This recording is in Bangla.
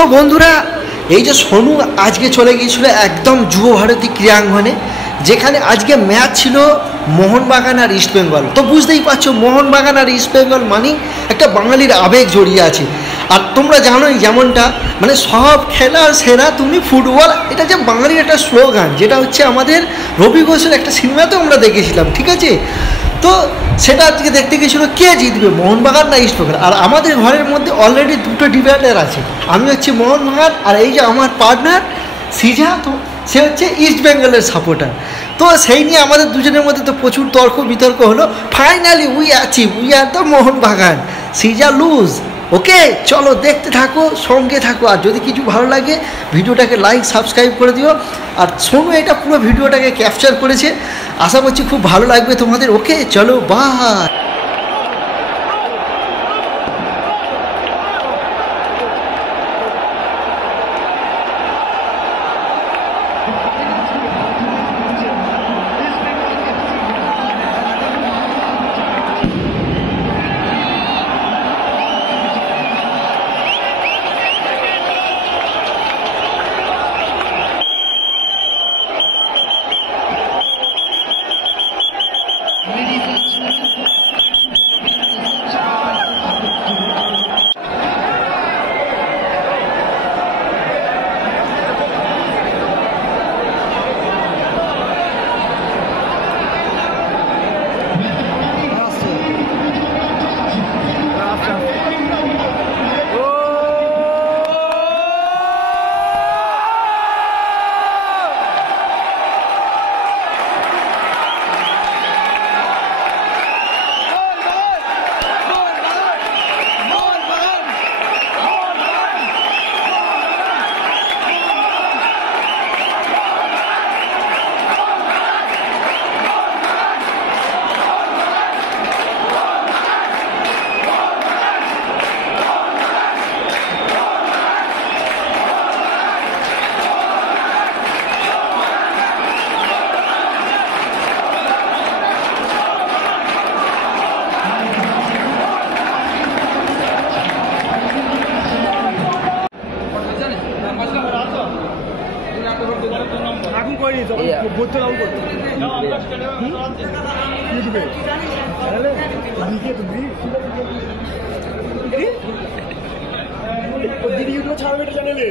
তো বন্ধুরা, এই যে সোনু আজকে চলে গিয়েছিল একদম যুব ভারতী ক্রীড়াঙ্গনে, যেখানে আজকে ম্যাচ ছিল মোহনবাগান আর ইস্টবেঙ্গল। তো বুঝতেই পারছো, মোহনবাগান আর ইস্টবেঙ্গল মানে একটা বাঙালির আবেগ জড়িয়ে আছে। আর তোমরা জানোই যেমনটা, মানে সব খেলার সেরা তুমি ফুটবল, এটা যে বাঙালির একটা স্লোগান, যেটা হচ্ছে আমাদের রবি ঘোষের একটা সিনেমাতেও আমরা দেখেছিলাম, ঠিক আছে। তো সেটা আজকে দেখতে গেছিলো কে জিতবে, মোহনবাগান না ইস্টবেঙ্গল। আর আমাদের ঘরের মধ্যে অলরেডি দুটো ডিবেটার আছে, আমি হচ্ছে মোহনবাগান, আর এই যে আমার পার্টনার সিজা, তো সে হচ্ছে ইস্টবেঙ্গলের সাপোর্টার। তো সেই নিয়ে আমাদের দুজনের মধ্যে তো প্রচুর তর্ক বিতর্ক হলো। Finally we are the Mohun Bagan, সিজা লুজ। ওকে, চলো দেখতে থাকো, সঙ্গে থাকো। আর যদি কিছু ভালো লাগে ভিডিওটাকে লাইক সাবস্ক্রাইব করে দিও। আর সোনু এটা পুরো ভিডিওটাকে ক্যাপচার করেছে, আশা করছি খুব ভালো লাগবে তোমাদের। ওকে চলো, বাই। এখন করিনি তো ভর্তি নাও করতে ইউটিউবে চ্যানেলে লিখে তুমি দিদি ইউটিউবে ছাড়বে এটা চ্যানেলে